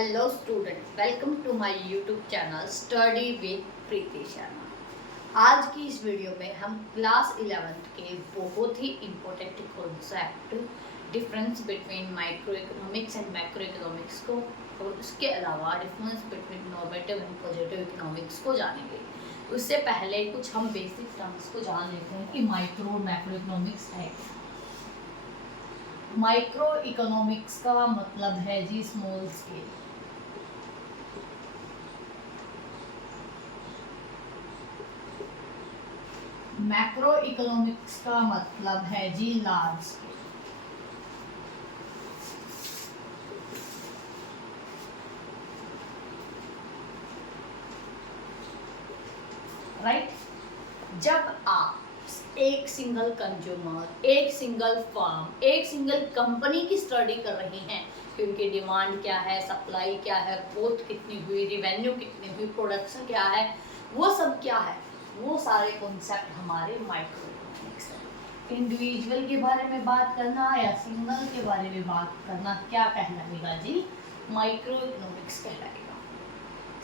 Hello student, welcome to my YouTube channel study with Preeti Sharma. आज की इस वीडियो में हम क्लास 11th के बहुत ही important concept difference between micro economics and macro economics को और उसके अलावा difference between normative and positive economics को जानेंगे। उससे पहले कुछ हम बेसिक टर्म्स को जान लेते हैं कि माइक्रो और मैक्रो इकोनॉमिक्स है क्या। माइक्रो इकोनॉमिक्स का मतलब है जी स्मॉल स्केल। मैक्रो इकोनॉमिक्स का मतलब है जी लार्ज स्केल। राइट। जब आप एक सिंगल कंज्यूमर, एक सिंगल फर्म, एक सिंगल कंपनी की स्टडी कर रही हैं कि उनकी डिमांड क्या है, सप्लाई क्या है, ग्रोथ कितनी हुई, रिवेन्यू कितनी हुई, प्रोडक्शन क्या है, वो सब क्या है, वो सारे कॉन्सेप्ट हमारे माइक्रो इकोनॉमिक्स है। इंडिविजुअल के बारे में बात करना या सिंगल के बारे में बात करना क्या कहलाएगा जी? माइक्रो इकोनॉमिक्स कहलाएगा।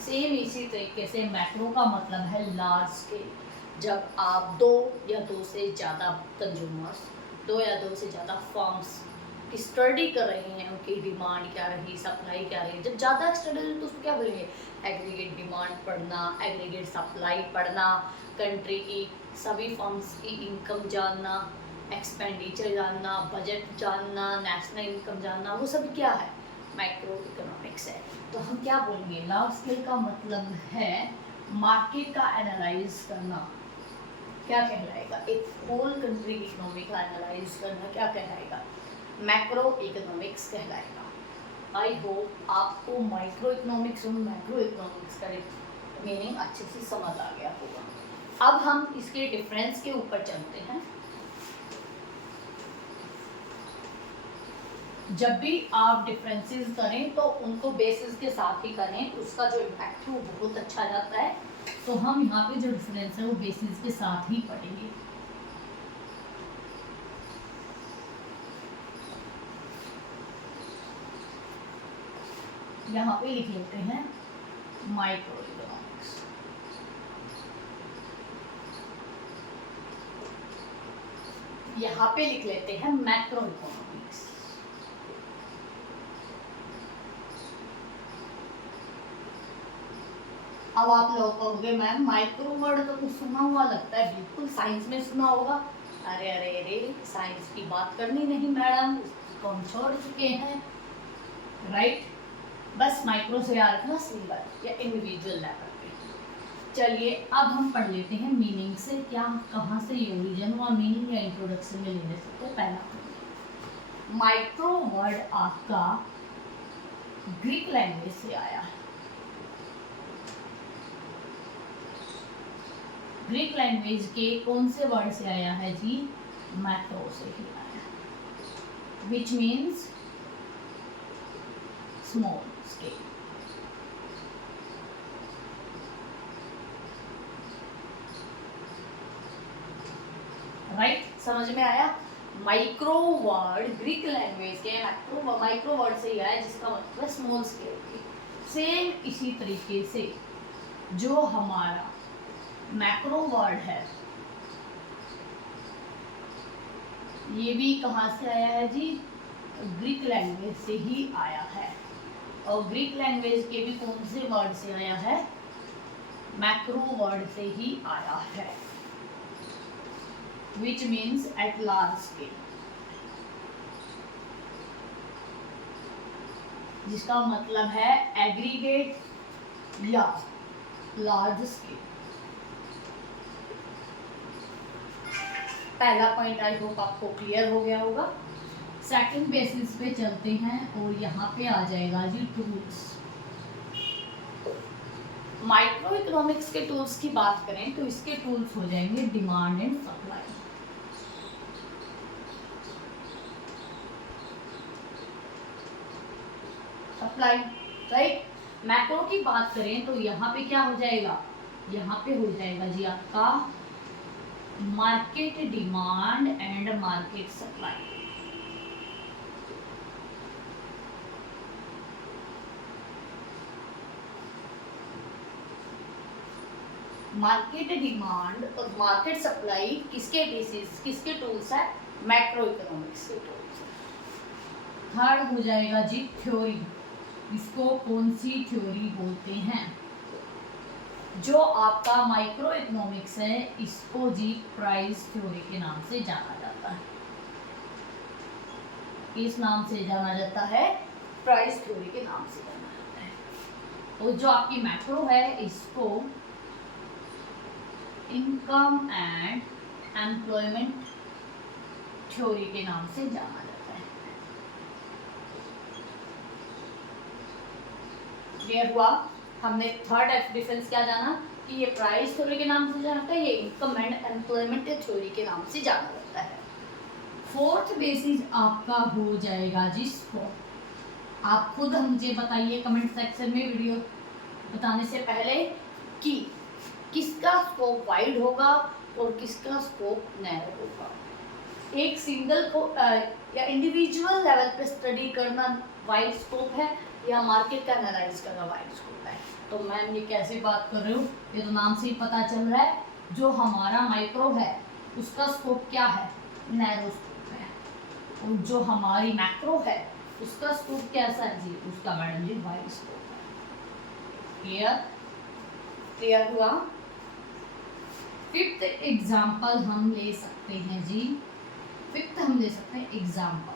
सेम इसी तरीके से मैक्रो का मतलब है लार्ज स्केल। जब आप दो या दो से ज़्यादा कंज्यूमर्स, दो या दो से ज़्यादा फर्म्स की स्टडी कर रहे हैं, उनकी डिमांड क्या रही, सप्लाई क्या रही। जब ज़्यादा स्टडी तो उसको क्या बोलेंगे? एग्रीगेट डिमांड पढ़ना, एग्रीगेट सप्लाई पढ़ना, कंट्री की सभी फर्म्स की इनकम जानना, एक्सपेंडिचर जानना, बजट जानना, नेशनल इनकम जानना, वो सब क्या है? माइक्रो इकोनॉमिक्स है। तो हम क्या बोलेंगे? लार्ज स्केल का मतलब है मार्केट का एनालाइज करना। क्या कहलाएगा? एक होल कंट्री की इकोनॉमी का एनालाइज करना क्या कहलाएगा? मैक्रो इकोनॉमिक्स कहलाएगा। आई होप आपको माइक्रो इकोनॉमिक्स और मैक्रो इकोनॉमिक्स का मीनिंग अच्छे से समझ आ गया होगा। अब हम इसके डिफरेंस के ऊपर चलते हैं। जब भी आप डिफरेंसेस करें तो उनको बेसिस के साथ ही करें, उसका जो इम्पैक्ट है वो बहुत अच्छा जाता है। तो हम यहाँ पे जो डिफरेंस है वो बेसिस के साथ ही पढ़ेंगे। यहाँ पे लिख लेते हैं माइक्रो इकोनॉमिक्स। यहाँ पे लिख लेते हैं मैक्रो इकोनॉमिक्स। अब आप लोग कहोगे मैम माइक्रो वर्ड तो कुछ सुना हुआ लगता है। बिल्कुल साइंस में सुना होगा। अरे अरे अरे, साइंस की बात करनी नहीं मैडम, कौन छोड़ चुके हैं। राइट। बस माइक्रो से याद रखना सिंगल या इंडिविजुअल लेवल पे। चलिए अब हम पढ़ लेते हैं मीनिंग से, क्या कहाँ से ये ओरिजिन हुआ मीनिंग या इंट्रोडक्शन में लेने से। तो पहला माइक्रो वर्ड आपका ग्रीक लैंग्वेज से आया है। ग्रीक लैंग्वेज के कौन से वर्ड से आया है जी? मैक्रो से ही आया है, which means small scale. Right, समझ में आया? माइक्रो वर्ड ग्रीक लैंग्वेज के माइक्रो वर्ड से ही आया, जिसका मतलब है स्मॉल स्केल। सेम इसी तरीके से जो हमारा मैक्रो वर्ड है ये भी कहाँ से आया है जी? ग्रीक लैंग्वेज से ही आया है। और ग्रीक लैंग्वेज के भी कौन से वर्ड से आया है? मैक्रो वर्ड से ही आया है, which means at large scale, जिसका मतलब है एग्रीगेट या लार्ज स्केल। पहला पॉइंट आई होप आपको क्लियर हो गया होगा। सेकंड बेसिस पे चलते हैं और यहाँ पे आ जाएगा जी टूल्स। माइक्रो इकोनॉमिक्स के टूल्स की बात करें तो इसके टूल्स हो जाएंगे demand and supply. Supply, right. Macro की बात करें तो यहाँ पे क्या हो जाएगा? यहाँ पे हो जाएगा जी आपका market demand and market supply. Market demand और मार्केट सप्लाई किसके बेसिस, किसके टूल्स है? मैक्रो इकोनॉमिक्स के टूल्स। थर्ड हो जाएगा जी थ्योरी। इसको कौन सी थ्योरी बोलते हैं? जो आपका माइक्रो इकोनॉमिक्स है इसको जी प्राइस थ्योरी के नाम से जाना जाता है। इस नाम से जाना जाता है, प्राइस थ्योरी के नाम से जाना जाता है। तो जो आपकी मैक्रो है इसको इनकम एंड एम्प्लॉयमेंट थ्योरी के नाम से जाना जाता है। क्लियर हुआ? हमने थर्ड डिफरेंस क्या जाना कि ये प्राइस थ्योरी के नाम से जाना जाता है, ये इनकम एंड एम्प्लॉयमेंट थ्योरी के नाम से जाना जाता है। फोर्थ बेसिस आपका हो जाएगा जी स्कोप। आप खुद मुझे बताइए कमेंट सेक्शन में वीडियो बताने से पहले कि किसका स्कोप वाइड होगा और किसका स्कोप नैरो होगा। एक सिंगल को या इंडिविजुअल लेवल पे स्टडी करना वाइड स्कोप है या मार्केट का एनालाइज करना वाइड स्कोप है। तो मैम ये कैसे बात कर रही हूँ, ये तो नाम से ही पता चल रहा है। जो हमारा माइक्रो है उसका स्कोप क्या है? नैरो स्कोप है। और जो हमारी मैक्रो है उसका स्कोप कैसा है जी? उसका मैडम जी वाइड स्कोप है। क्लियर? क्लियर हुआ? फिफ्थ एग्जाम्पल हम ले सकते हैं जी। फिफ्थ हम ले सकते हैं एग्जाम्पल।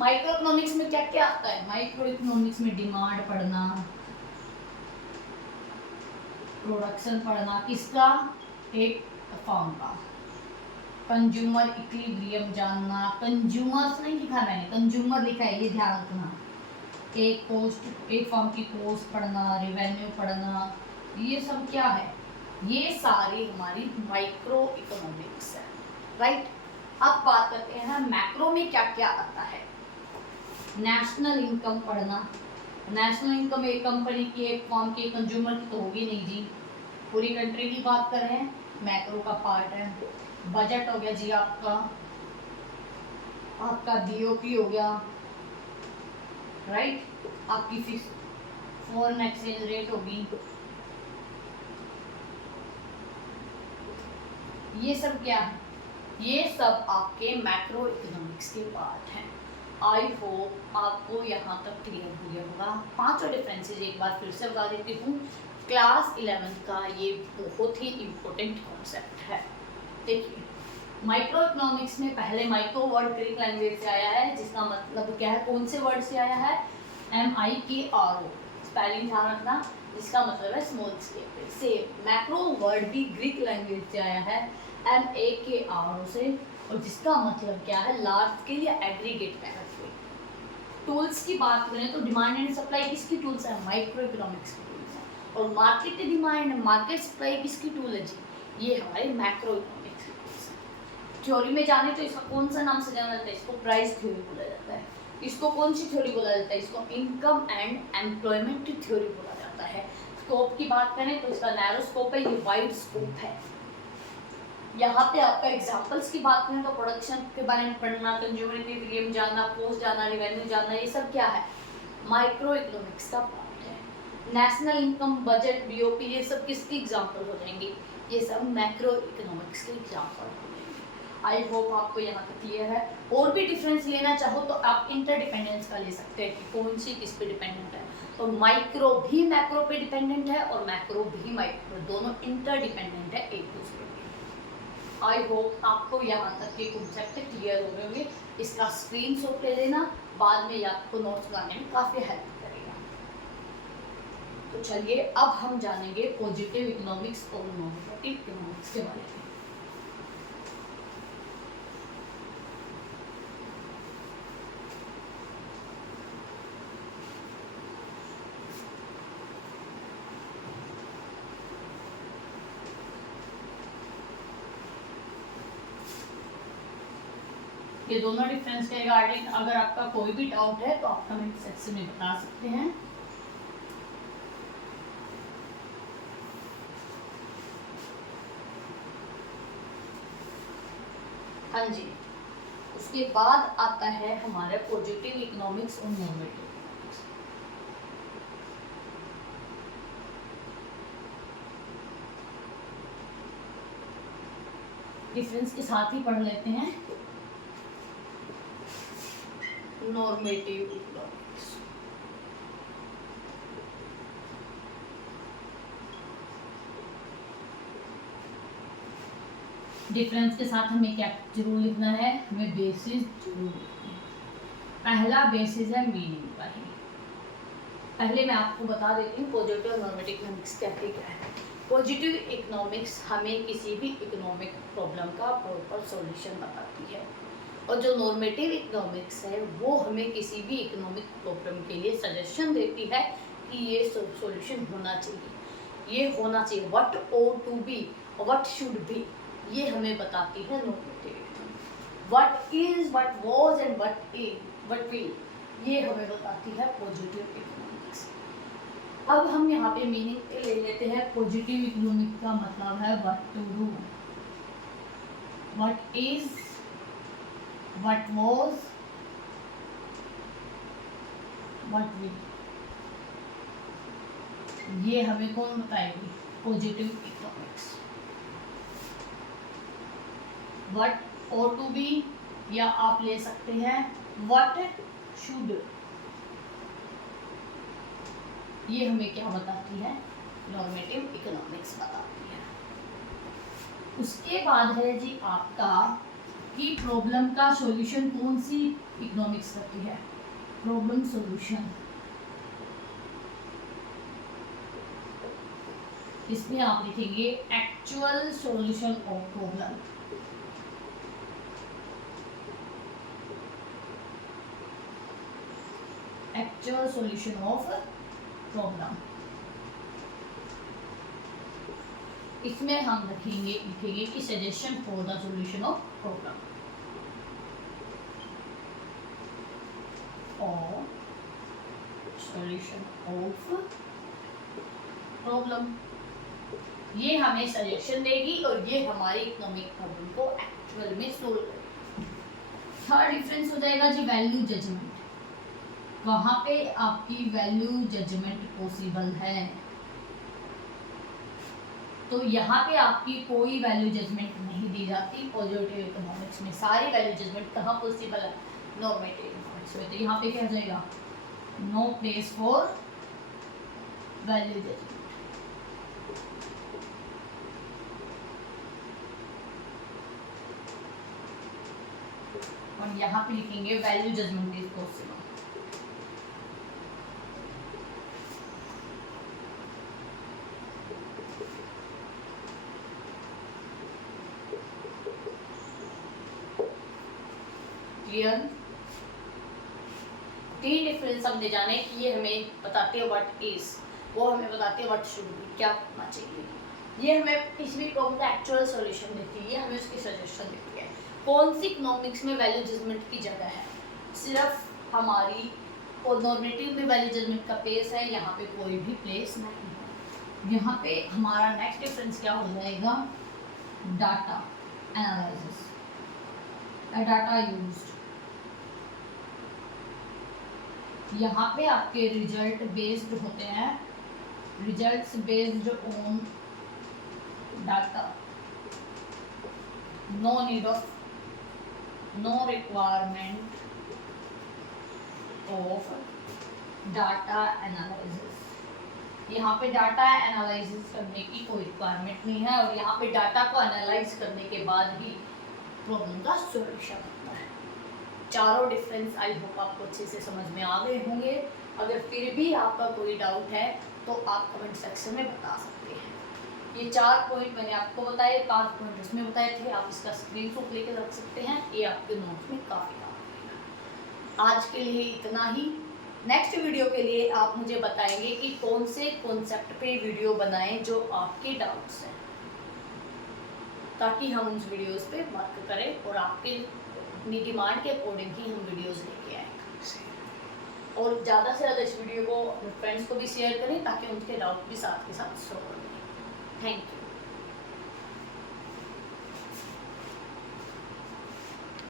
माइक्रो इकोनॉमिक्स में क्या क्या आता है? माइक्रो इकोनॉमिक्स में डिमांड पढ़ना, प्रोडक्शन पढ़ना, किसका? एक फॉर्म का। कंज्यूमर इक्विलिब्रियम जानना, कंज्यूमर्स नहीं लिखा मैंने, कंज्यूमर लिखा है, ये ध्यान रखना। एक कॉस्ट, एक फॉर्म की कॉस्ट पढ़ना, रेवेन्यू पढ़ना, ये सब क्या है? ये सारी हमारी माइक्रो इकोनॉमिक्स है, राइट। अब बात करते हैं मैक्रो में क्या क्या आता है। नेशनल इनकम पढ़ना। नेशनल इनकम एक कंपनी की, एक फॉर्म की, कंज्यूमर की तो होगी नहीं जी, पूरी कंट्री की बात कर रहे हैं, मैक्रो का पार्ट है। बजट हो गया जी आपका बीओपी हो गया, राइट। आपकी फिक्स फॉरेन एक्सचेंज रेट होगी, ये सब क्या है? ये सब आपके मैक्रो इकोनॉमिक्स के पार्ट हैं। आई होप आपको यहाँ तक क्लियर हो गया होगा। पांचों डिफरेंसेस एक बार फिर से बता देती हूँ। क्लास 11 का ये बहुत ही इम्पोर्टेंट कॉन्सेप्ट है। देखिए, माइक्रो इकोनॉमिक्स में पहले माइक्रो वर्ड ग्रीक लैंग्वेज से आया है, जिसका मतलब क्या है? कौन से वर्ड से आया है? MIKRO, स्पेलिंग ध्यान रखना, जिसका मतलब है स्मॉल स्केल से। मैक्रो वर्ड भी ग्रीक लैंग्वेज से आया है, MAKRO से, और जिसका मतलब क्या है? लार्ज स्केल या एग्रीगेट पैकेज। टूल्स की बात करें तो डिमांड एंड सप्लाई किसकी टूल्स है? माइक्रो इकोनॉमिक्स की टूल्स है। और मार्केट डिमांड, मार्केट सप्लाई किसकी टूल है जी? ये हमारे मैक्रो इकोनॉमिक्स की टूल्स है। थ्योरी में जाने तो इसका कौन सा नाम से जाना जाता है? इसको प्राइस थ्योरी बोला जाता है। इसको कौन सी थ्योरी बोला जाता है? इसको इनकम एंड एम्प्लॉयमेंट थ्योरी बोला जाता है। स्कोप की बात करें तो इसका नैरो स्कोप है, ये वाइड स्कोप है। यहाँ पे आपका एग्जांपल्स की बात करें तो प्रोडक्शन के बारे में पढ़ना, कंज्यूमर इक्विलिब्रियम जानना, कॉस्ट जानना, रेवेन्यू जानना, ये सब क्या है? माइक्रो इकोनॉमिक्स का पार्ट है। नेशनल इनकम, बजट, बीओपी, ये सब किसकी एग्जांपल हो जाएंगे? ये सब मैक्रो इकोनॉमिक्स के एग्जांपल हो जाएंगे। आई होप आपको यहाँ तक क्लियर है। और भी डिफरेंस लेना चाहो तो आप इंटरडिपेंडेंस का ले सकते हैं कि कौन सी किस पे डिपेंडेंट है। तो माइक्रो भी मैक्रो पे डिपेंडेंट है और मैक्रो भी माइक्रो, दोनों इंटरडिपेंडेंट है एक दूसरे। आई होप आपको यहाँ तक के कॉन्सेप्ट क्लियर हो गए होंगे। इसका स्क्रीनशॉट ले लेना, बाद में आपको नोट्स बनाने में काफ़ी हेल्प करेगा। तो चलिए अब हम जानेंगे पॉजिटिव इकोनॉमिक्स और नेगेटिव इकोनॉमिक्स के बारे में। ये दोनों डिफरेंस के रिगार्डिंग अगर आपका कोई भी डाउट है तो आप कमेंट सेक्शन में बता सकते हैं। हाँ जी, उसके बाद आता है हमारा पॉजिटिव इकोनॉमिक्स और नेगेटिव। डिफरेंस के साथ ही पढ़ लेते हैं नॉर्मेटिव इकोनॉमिक्स। डिफरेंस के साथ हमें क्या जरूर लिखना है, हमें बेसिस जरूर लिखना है। पहला बेसिस है मीनिंग का ही। पहले मैं आपको बता देती हूँ पॉजिटिव और नॉर्मेटिव इकोनॉमिक्स क्या है। पॉजिटिव इकोनॉमिक्स हमें किसी भी इकोनॉमिक प्रॉब्लम का प्रॉपर सॉल्यूशन बताती है, और जो नॉर्मेटिव इकोनॉमिक्स है वो हमें किसी भी इकोनॉमिक प्रॉब्लम के लिए सजेशन देती है कि ये सॉल्यूशन होना चाहिए, ये होना चाहिए, what ought to be, what should be, ये हमें बताती है normative economics. What is, what was and what will, ये हमें बताती है पॉजिटिव इकोनॉमिक्स। अब हम यहाँ पे मीनिंग ले लेते हैं। पॉजिटिव इकोनॉमिक्स का मतलब है what to do, what is, what was, what will, ये हमें कौन बताएगी, positive economics. What ought to be, या आप ले सकते हैं व्हाट शुड, ये हमें क्या बताती है, नॉर्मेटिव इकोनॉमिक्स बताती है। उसके बाद है जी आपका कि प्रॉब्लम का सॉल्यूशन कौन सी इकोनॉमिक्स करती है, प्रॉब्लम सॉल्यूशन। इसमें आप लिखेंगे actual solution of problem. Actual solution of problem, इसमें हम लिखेंगे कि suggestion for the solution of problem और सॉल्यूशन ऑफ प्रॉब्लम, ये हमें सजेशन देगी और ये हमारी इकोनॉमिक प्रॉब्लम को एक्चुअल में सोल्व करेगी। थर्ड डिफरेंस हो जाएगा जी वैल्यू जजमेंट। वहां पे आपकी वैल्यू जजमेंट पॉसिबल है, तो यहाँ पे आपकी कोई वैल्यू जजमेंट नहीं दी जाती। पॉजिटिव इकोनॉमिक्स में सारी वैल्यू जजमेंट कहाँ पॉसिबल है, नॉर्मेटिव इकोनॉमिक्स में। तो यहाँ पे क्या हो जाएगा, no place for value judgement. और यहाँ पे लिखेंगे value judgement is possible. Clear. तीन डिफरेंस हमने जाने कि ये हमें बताते हैं व्हाट इज, वो हमें बताते हैं व्हाट शुड बी, क्या होना चाहिए। ये हमें किसी भी प्रॉब्लम का एक्चुअल सॉल्यूशन देती है, ये हमें उसकी सजेशन देती है। कौन सी इकोनॉमिक्स में वैल्यू जजमेंट की जगह है, सिर्फ हमारी और नॉर्मेटिव में वैल्यू जजमेंट का प्लेस है, यहाँ पे कोई भी प्लेस नहीं है। यहाँ पे हमारा नेक्स्ट डिफरेंस क्या हो जाएगा, डाटा एनालिसिस, डाटा यूज्ड। यहाँ पे आपके रिजल्ट बेस्ड होते हैं, results based on data, no need of, no requirement of data analysis. यहाँ पे डाटा एनालिसिस करने की कोई रिक्वायरमेंट नहीं है, और यहाँ पे डाटा को एनालाइज करने के बाद ही प्रॉब्लम का सॉल्यूशन होता है। चारों डिफरेंस आई होप आपको अच्छे से समझ में आ गए होंगे। अगर फिर भी आपका कोई डाउट है तो आप कमेंट सेक्शन में बता सकते हैं। ये 4 पॉइंट मैंने आपको बताए, 5 पॉइंट उसमें बताए थे, आप इसका स्क्रीनशॉट लेकर रख सकते हैं, ये आपके नोट्स में काफ़ी काम आएगा। आज के लिए इतना ही। नेक्स्ट वीडियो के लिए आप मुझे बताएंगे कि कौन से कॉन्सेप्ट पे वीडियो बनाएं जो आपके डाउट्स हैं, ताकि हम उस वीडियोस पे वर्क करें और आपके डिमांड के अकॉर्डिंग ही हम वीडियोस लेके आए। और ज़्यादा से ज़्यादा इस वीडियो को अपने फ्रेंड्स को भी शेयर करें ताकि उनके डाउट भी साथ के साथ सॉल्व हो। Thank you.